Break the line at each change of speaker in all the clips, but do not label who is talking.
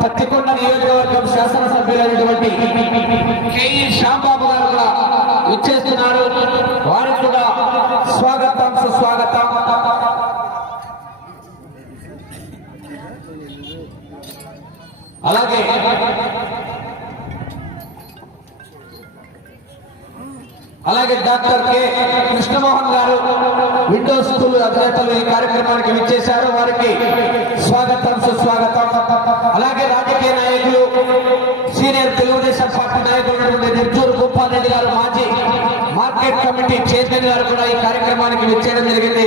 పత్తికొండ నియోజకవర్గం శాసనసభ్యులైనటువంటి కేఈ శ్యాంబాబు గారు కూడా ఇచ్చేస్తున్నారు వారికి కూడా స్వాగతం సుస్వాగతం. అలాగే అలాగే డాక్టర్ కె. కృష్ణమోహన్ గారు విండో స్కూల్ అధినేతలు ఈ కార్యక్రమానికి విచ్చేశారు. వారికి స్వాగతం సుస్వాగతం. అలాగే రాజకీయ నాయకులు సీనియర్ తెలుగుదేశం పార్టీ నాయకులు నిర్జూరు గోపాల్రెడ్డి గారు మాజీ మార్కెట్ కమిటీ చైర్మన్ గారు కూడా ఈ కార్యక్రమానికి విచ్చేయడం జరిగింది.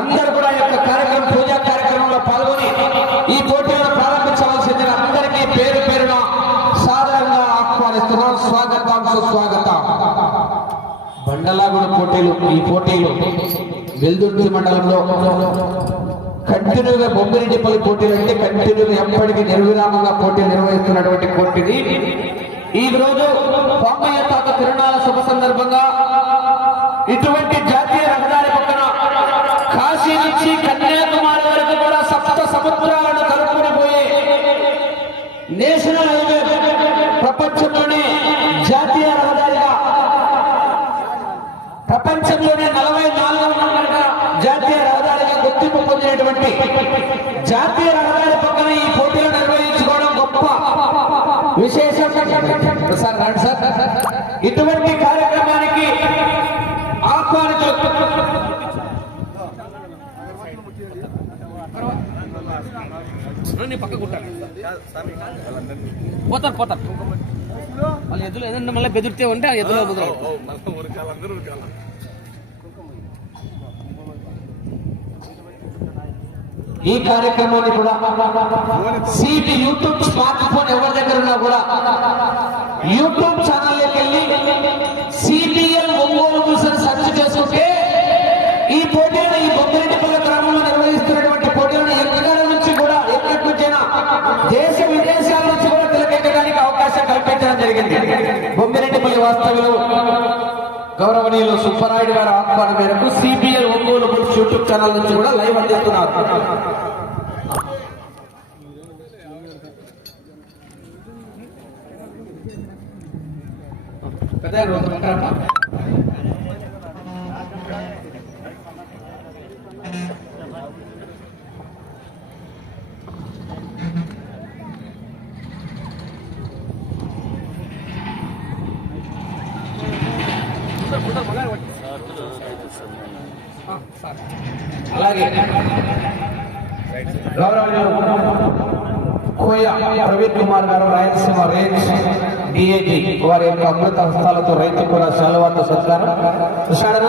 అందరూ కూడా ఈ యొక్క కార్యక్రమం పూజా కార్యక్రమంలో పాల్గొని ఈ పోటీలను ప్రారంభించవలసిందిగా అందరికీ పేరు పేరున సాధారణంగా ఆహ్వానిస్తున్నాం. స్వాగతం సుస్వాగతం. బండలాగుడ పోటీలు ఈ పోటీలు వెల్దుర్తి మండలంలో కంటిన్యూగా బొమ్మిరెడ్డిపల్లి పోటీలు అంటే కంటిన్యూగా ఎప్పటికీ నిర్విరామంగా పోటీలు నిర్వహిస్తున్నటువంటి పోటీది ఈ రోజు పామయ్య తాత తిరునాళ శుభ సందర్భంగా
పక్క పోతారు పోతారు. వాళ్ళు ఎదురు ఏదన్నా మళ్ళీ బెదిరితే ఉంటే ఆ ఎదురు కుదరవు
ఈ కార్యక్రమాన్ని కూడా సిటి యూట్యూబ్ స్మార్ట్ ఫోన్ ఎవరి దగ్గర ఉన్నా కూడా యూట్యూబ్ ఛానల్లోకి వెళ్ళి జరిగింది. బొమ్మిరెడ్డిపల్లి వాస్తవ్యులు గౌరవనీయులు సుబ్బరాయుడు గారి ఆహ్వానం మేరకు CPL Ongole bulls YouTube channel నుంచి కూడా లైవ్ అందిస్తున్నారు. పెద్ద రోజు ఉంటారమ్మా? అలాగే గౌరవనీయులు కోయ ప్రవీణ్ కుమార్ గారు రాయలసీమ రేంజ్ డిఏజీ వారి యొక్క అమృత హస్తాలతో రైతు కూడా శాలువాతో సత్కారం. కృష్ణాడన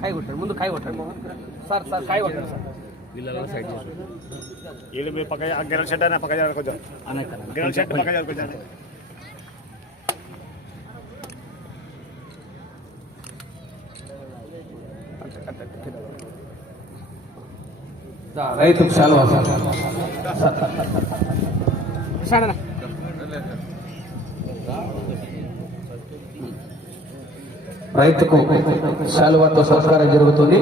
కాయ కొట్టాడు ముందు కాయ కొట్టాడు. సార్ సార్ కాయ కొట్టాడు సార్.
ఈడు మీ పక్క గిరల్ షెడ్ అయినా పక్క జరగ కొంచెం గిరల్ షెడ్ పక్క జరగ కొంచెం
రైతు శాలువా
కృష్ణాడనా
రైతుకు శాలువాతో సత్కారం జరుగుతుంది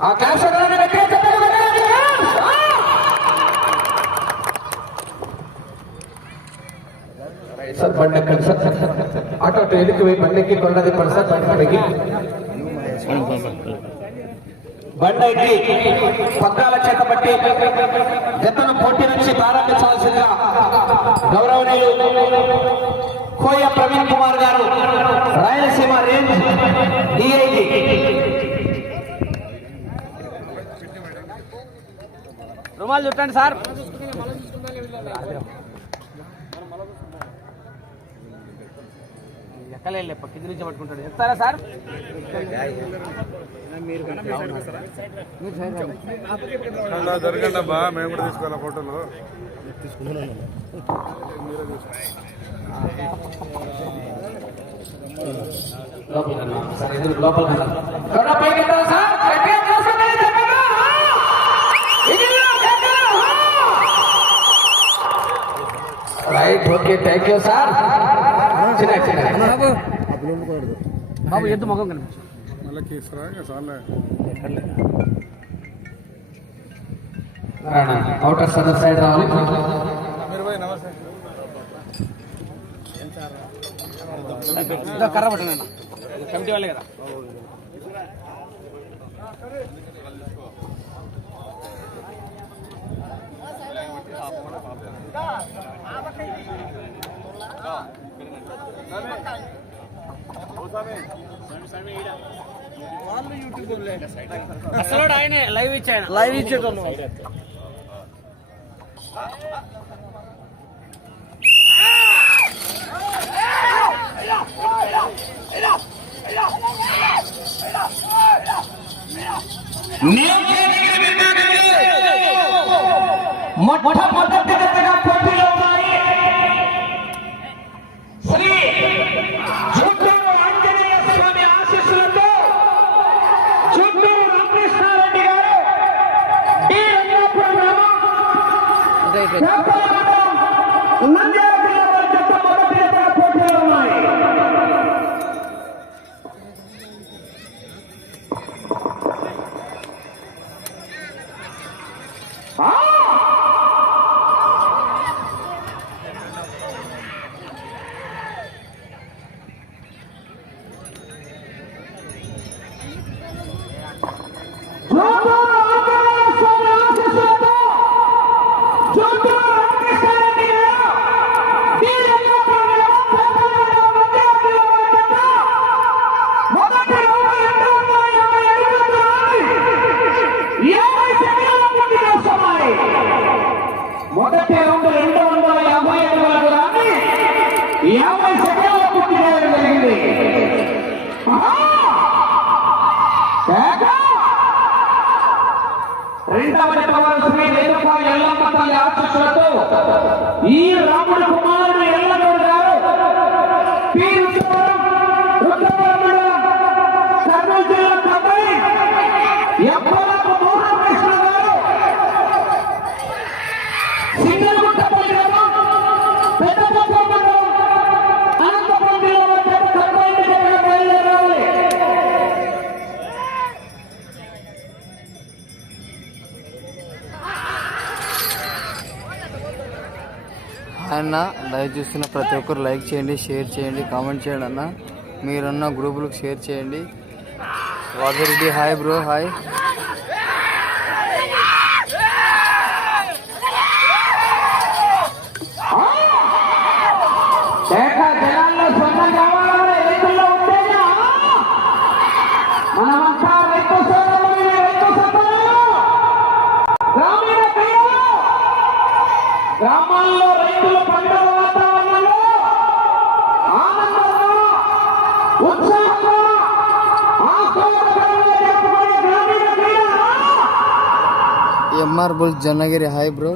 ఆ. ఆ! సార్ బండి ఎక్కండి సార్ అటు అటు ఎదుకు పోయి బండి ఎక్కి కొండ తిప్పండి సార్ బండి ఎక్కి బండి ఎక్కి పగ్గాల చేత బట్టి గతను పోటీ నుంచి ప్రారంభించవలసిందిగా గౌరవనీయులు కోయ ప్రవీణ్ కుమార్ గారు రాయలసీమ రేంజ్ డిఐజీ.
రుమాలు చుట్టండి సార్. ఎక్కలే కింది నుంచి పట్టుకుంటాడు చెప్తారా సార్?
జరగండి అబ్బా మేము కూడా తీసుకోవాలి ఫోటోలు?
Right okay thank you sir
బాబు ఎద్దు ముఖం కనిపించింది
మళ్ళీ కేసరా చాలా.
అవుటర్ సదర్ సైడ్ రావాలి.
కర్ర పట్టనన్నా కమిటీ వాళ్ళే కదా. అసలు ఆయన లైవ్ ఇచ్చాయన లైవ్ ఇచ్చేటోళ్ళు
మొట్టమొదటి ಈ ರಾಮ
అన్న లైవ్ చూస్తున్న ప్రతి ఒక్కరు లైక్ చేయండి షేర్ చేయండి కామెంట్ చేయండి అన్న. మీరున్న గ్రూపులకు షేర్ చేయండి.
Vajareddy hi bro hi. Amar bull ಜನಗಿರಿ hi bro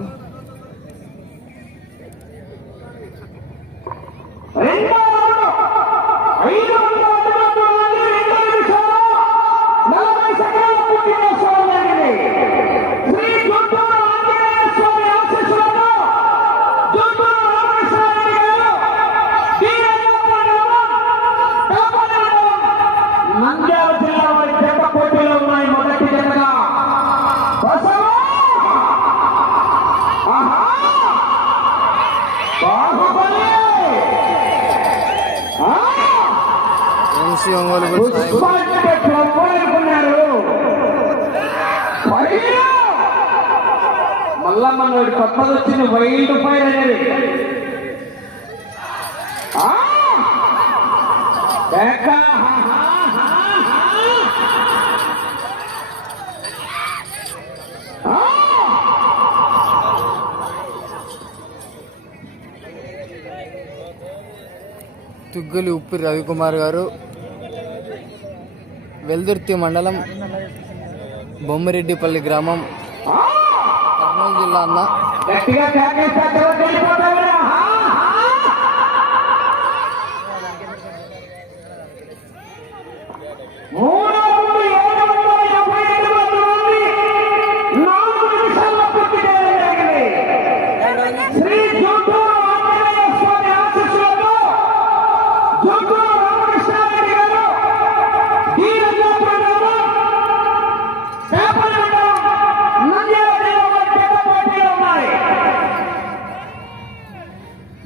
చుగ్గులి Uppi Ravikumar గారు వెల్దుర్తి మండలం బొమ్మిరెడ్డిపల్లి గ్రామం కర్నూలు జిల్లా అన్న.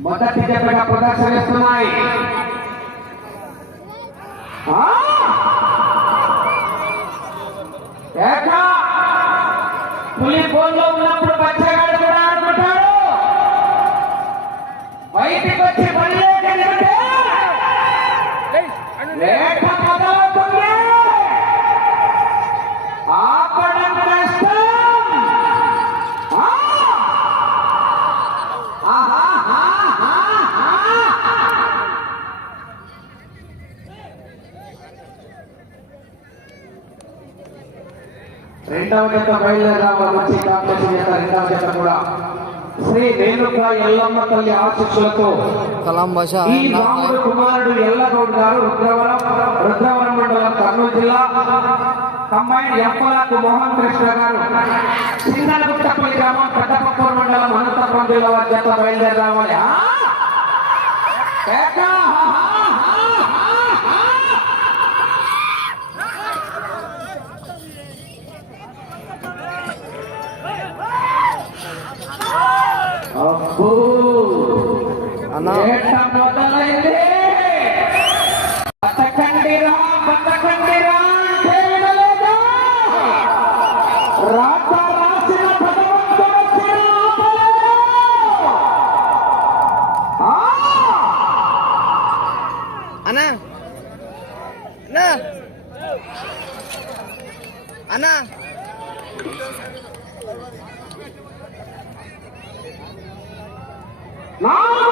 ప్రదర్శనిస్తున్నాయి ఆ! ఏక! పులి బోన్లో ఉన్నప్పుడు బచ్చగాడు కూడా ఆడుకుంటాడు బయటికి వచ్చి బళ్ళే కలిగితే రెండవ జత బయలుదేరామ వచ్చి కాంపిటీషన్ చేస్తారు రెండవ జత కూడా శ్రీ రేణుక ఎల్లమ్మ తల్లి
భాష
ఈ రాముడు కుమారుడు ఎల్లగౌడ్ గారు రుద్రవరం రుద్రవరం మండలం కర్నూలు జిల్లా కంబైన్ ఎంపలాకు మోహన్ కృష్ణ గారు. సింగనగుట్టపల్లి గ్రామం పెద్దపప్పూర్ మండలం అనంతపురం జిల్లా వారి జత బయలుదేరి రావాలి ఆ? ఏక! అబ్బో!
అన్న.
మొదలైంది. బతకండిరా బతకండిరా!
అన్నా. అన్నా. అన్నా.
Lá!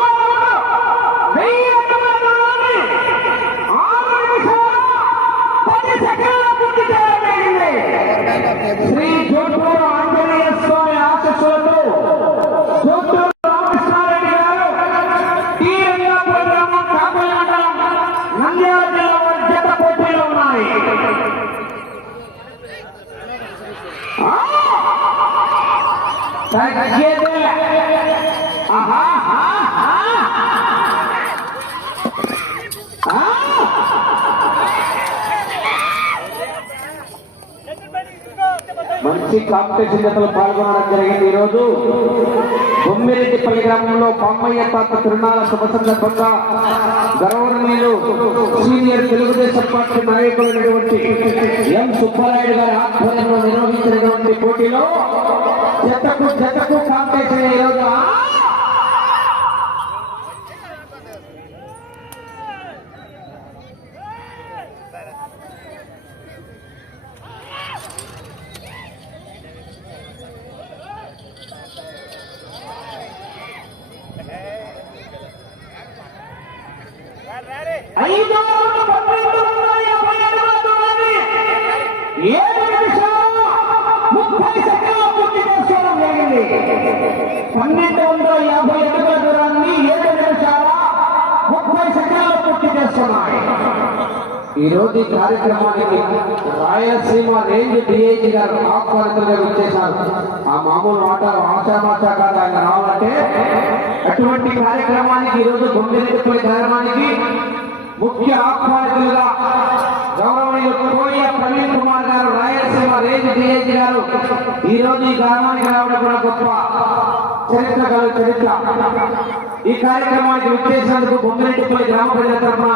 కాంపిటీషన్ జతలు పాల్గొనడం జరిగింది ఈరోజు. బొమ్మిరెడ్డిపల్లి గ్రామంలో పామయ్య తాత తిరునాళ శుభ సందర్భంగా గౌరవనీయులు సీనియర్ తెలుగుదేశం పార్టీ నాయకులైనటువంటి ఎం సుబ్బారాయుడు గారి ఆధ్వర్యంలో నిర్వహించినటువంటి పోటీలో జతకు జతకు కాంపిటీషన్ ఈ కార్యక్రమానికి రాయలసీమ రేంజ్ డిఐజీ గారు ఆహ్వానితులుగా వచ్చేశారు ఆ మామూలు మాట ఆచామాచా కాదు ఆయన రావాలంటే అటువంటి కార్యక్రమానికి ఈరోజు రోజు కార్యక్రమానికి ముఖ్య ఆహ్వానితులుగా గౌరవనీయులు కోయ ప్రవీణ్ కుమార్ గారు రాయలసీమ రేంజ్ డిఐజీ గారు ఈరోజు ఈ గ్రామానికి రావడం కూడా గొప్ప చరిత్ర గల చరిత్ర. ఈ కార్యక్రమానికి విచ్చేసినందుకు బొమ్మిరెడ్డిపల్లి గ్రామ ప్రజల తరఫున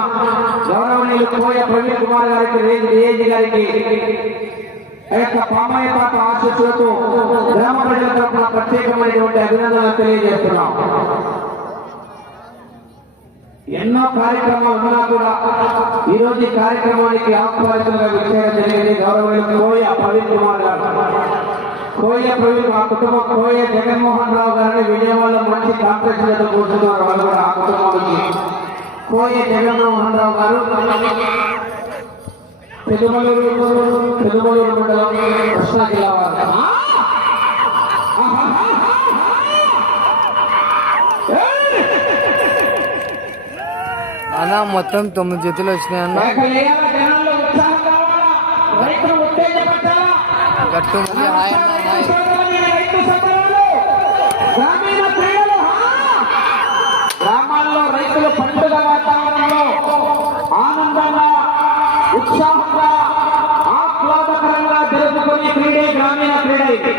గౌరవనీయులు కోయ ప్రవీణ్ కుమార్ గారికి రేంజ్ డిఐజీ గారికి పామాయ యొక్క ఆశస్సులతో గ్రామ ప్రజల తరఫున ప్రత్యేకమైనటువంటి అభినందనలు తెలియజేస్తున్నాం. ఎన్నో కార్యక్రమాలు ఉన్నా కూడా ఈ రోజు ఈ కార్యక్రమానికి ఆహ్వానితులుగా విచ్చేయడం జరిగింది గౌరవనీయులు కోయ ప్రవీణ్ కుమార్ గారు. కోయ ప్రవీణ్ ఆ కుటుంబం కోయ జగన్మోహన్ రావు గారిని విజయవాడలో మంచి కాంపిటీషన్ కూర్చున్నారు. వాళ్ళు కూడా ఆ కుటుంబానికి కోయ జగన్మోహన్ రావు గారు. పెనుమలూరు పెనుమలూరు మండలం కృష్ణా జిల్లా వారు.
అన్న మొత్తం తొమ్మిది జతలు వచ్చినాయి అన్న గట్టు హాయ్.
గ్రామీణ క్రీడలు! గ్రామాల్లో రైతులు పండుగ వాతావరణంలో ఆనందంగా ఉత్సాహంగా ఆహ్లాదకరంగా జరుపుకునే క్రీడే గ్రామీణ క్రీడ ఇది.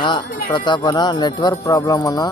ఆ, ప్రతాప్ అన్న నెట్వర్క్ ప్రాబ్లం అన్న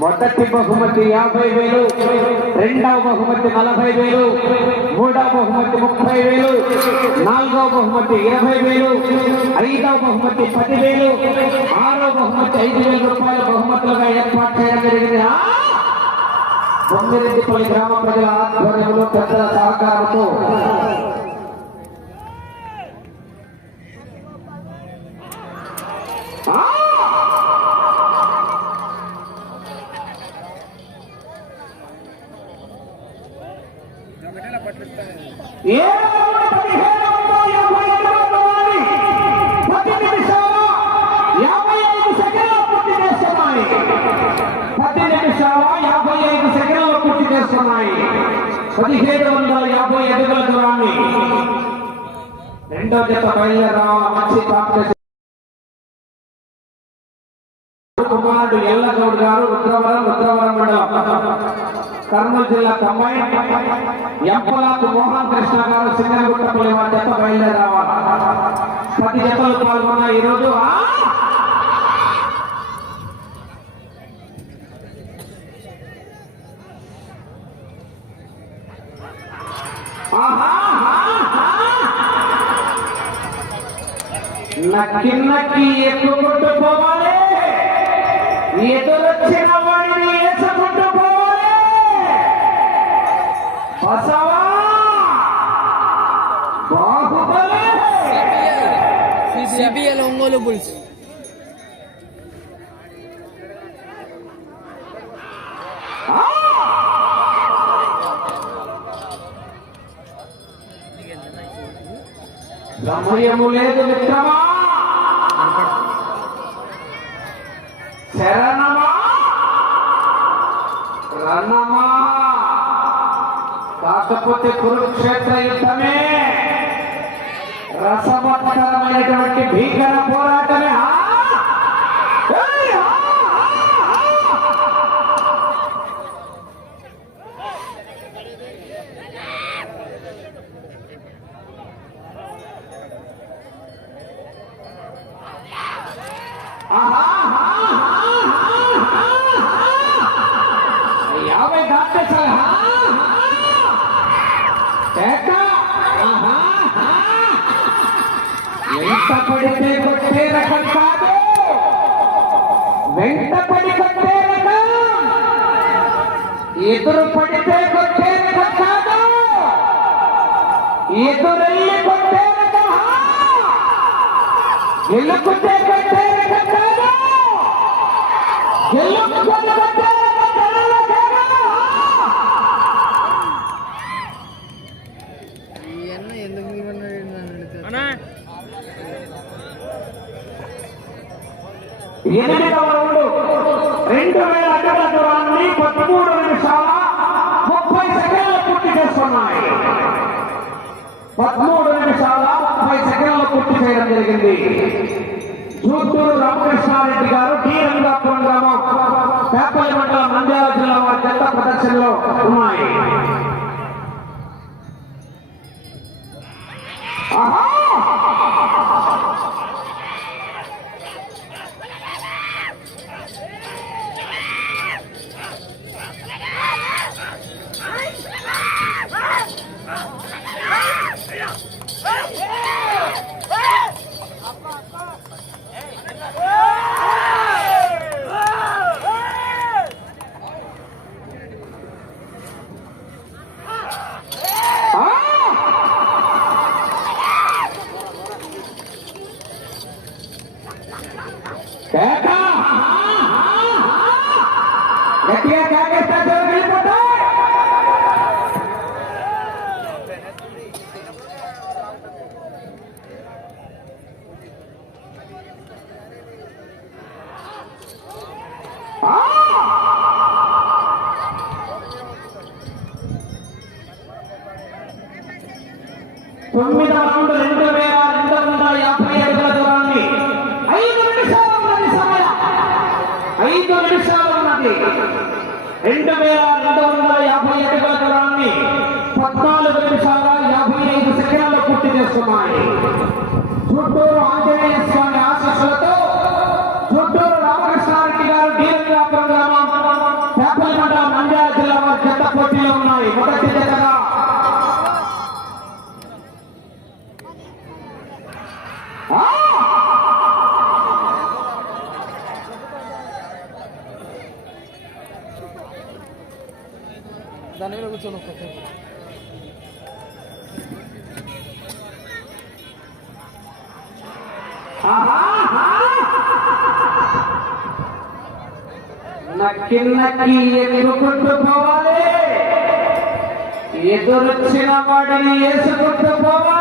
మొదటి బహుమతి యాభై వేలు రెండవ బహుమతి నలభై వేలు మూడవ బహుమతి ముప్పై వేలు నాలుగవ బహుమతి ఇరవై వేలు ఐదవ బహుమతి పది వేలు ఆరో బహుమతి ఐదు వేల రూపాయల బహుమతులుగా ఏర్పాటు చేయడం జరిగింది. తొమ్మిది తొమ్మిదిపల్లి గ్రామ ప్రజల ఆధ్వర్యంలో పెద్దల సహకారంతో పదిహేడు వందల యాభై అడుగుల దూరాన్ని రెండో జత బయలుదేరాల కుమారుడు ఎల్లగౌడ్ గారు రుద్రవరం రుద్రవరం మండలం. కర్నూలు జిల్లా కమ్మాయి ఎంపలాకు మోహన్ కృష్ణ గారు సింగరగుట్టపల్లి వారి జత బయలుదేరావాలి పది జతలు పాల్గొన్న ఈరోజు నక్కి నక్కి ఎక్కుకుంటూ పోవాలి. ఎదురొచ్చిన వాడిని
సిబిఎల్ ఒంగోలు బుల్స్
ఆ! సమయము లేదు మిత్రమా శరణమా రణమా కాకపోతే కురుక్షేత్ర యుద్ధమే రసవత్తరమైనటువంటి భీకర పోరాటమే ఆ! ఏయ్! ఆ! ఆ! ఆ! యాభై దాటేసారు కష్టపడితే పడితే కొట్టే రకం కాదు. వెంట పడి కొట్టే రకం. ఎదురు పడితే కొట్టే రకం కాదు. ఎదురెళ్ళి కొట్టే రకం ఎల్లుకుంటే కొట్టే రకం కాదు. ఎల్లుకుంటే కొట్టే రకం కళ్ళలో తేడా.
ఇవన్నీ ఎందుకు మీరు
అన్నా
ఎనిమిదవ రౌండ్ రెండు వేల అడ్డల దూరాన్ని పదమూడు నిమిషాల ముప్పై సెకండ్లు పూర్తి చేస్తున్నాయి పదమూడు నిమిషాల ముప్పై సెకండ్లు పూర్తి చేయడం జరిగింది. చూత్తూరు రామకృష్ణారెడ్డి గారు టీ రంగాపురం గ్రామం పేపల్లి మండలం నంద్యాల జిల్లా
Aqui a carga
está. కిందకి ఎక్కుకుంటూ పోవాలి ఎదురొచ్చిన వాడిని వేసుకుంటూ పోవాలి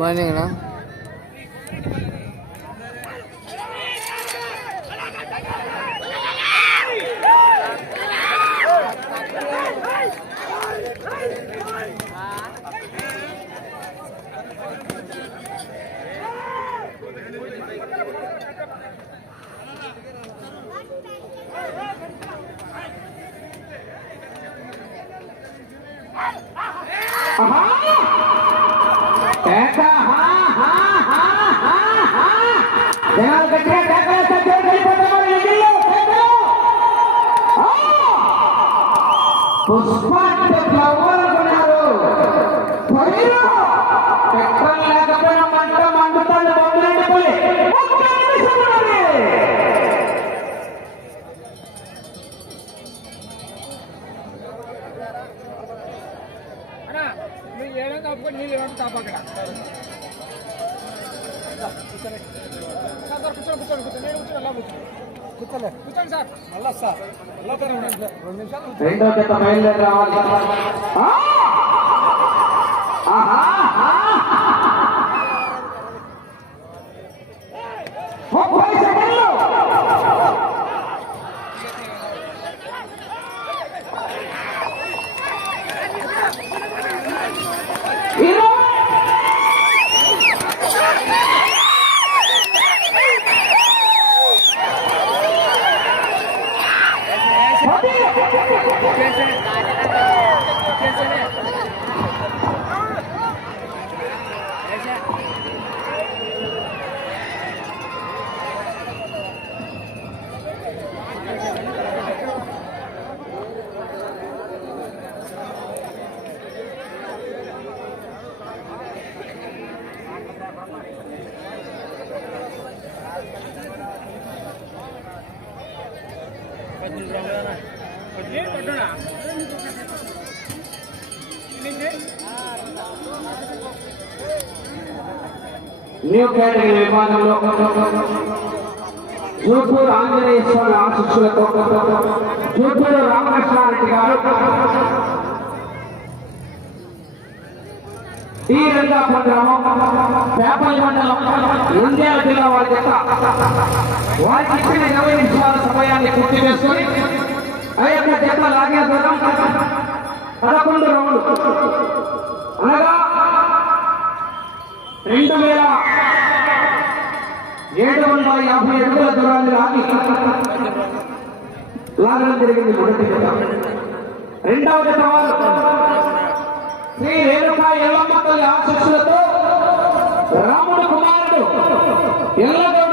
么那个呢 Those five రెండో జత బయలుదేరి రావాలి. ముప్పై సెకండ్లు. ఇరవై న్యూ కేటగిరీ విభాగంలో జూపూరు ఆంజనేయ స్వామి ఆశిస్సులతో జూపూరు రామకృష్ణారెడ్డి గారు ఈ రంగాపురం గ్రామం పేపల్లి మండలం ఇండియా జిల్లా వారి యొక్క వారికి ఇచ్చిన ఇరవై నిమిషాల సమయాన్ని పూర్తి చేసుకుని ఆ యొక్క జత లాగే పదకొండు రౌండ్ అనగా రెండు వేల ఏడు వందల యాభై అడుగుల దూరాన్ని లాగి లాగడం జరిగింది మొదటి రెండవ సవాలు. శ్రీ రేణుకా ఎల్లమ్మ తల్లి ఆశస్సులతో రాముడు కుమారుడు ఎల్లగౌడ